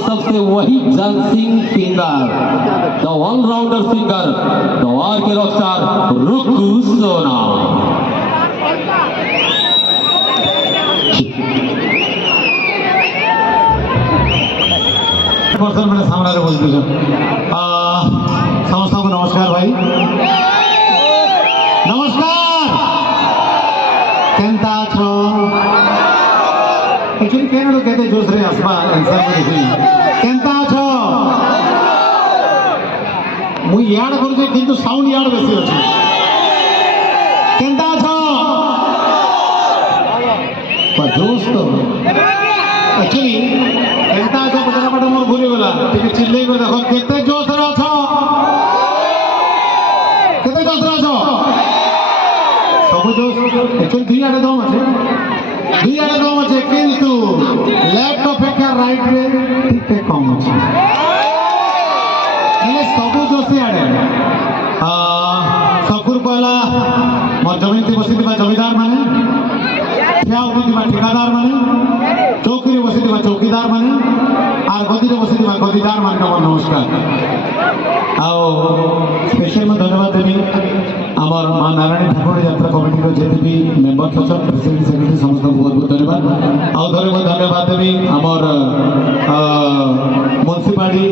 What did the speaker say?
सबसे वही जन Singh singer, the allrounder singer, the वार के रॉकस्टार रुकू सोना। पर्सन मैंने सामने बोल दीजिए। समस्त को नमस्कार भाई, नमस्कार। केंता छो एक्चुअली केन लोग कहते जोश रे आसमा आंसर में देखी केंता छो मुई याद करूँ किंतु साउंड याद बेसी अच्छे केंता छो पर जोश तो एक्चुअली केंता छो पता पटा मोर भूली गला ठीक चिल्ले को देखो केते जोश रे छो केते जोश रे छो सब जोश एक्चुअली दुई आड़े दम अच्छे किंतु लेफ्ट अपेक्षा राइट रे टिके कम अच्छे हेले सब जोशी आड़े सकुर कहला मोर जमीन थी बसी जमीदार माने ठिया उठी ठेकादार माने चौकी रे बसी चौकीदार माने और गदी रे बसी गदीदार माने नमस्कार। आओ स्पेशल में धन्यवाद देवी आमर माँ नारायणी ठाकुर यात्रा कमिटी जिते भी मेम्बर्स अच्छा प्रेसिडेंट सेक्रेटरी समस्त बहुत बहुत धन्यवाद। आउ थे धन्यवाद देवी आमर म्यूनिसिपालिटी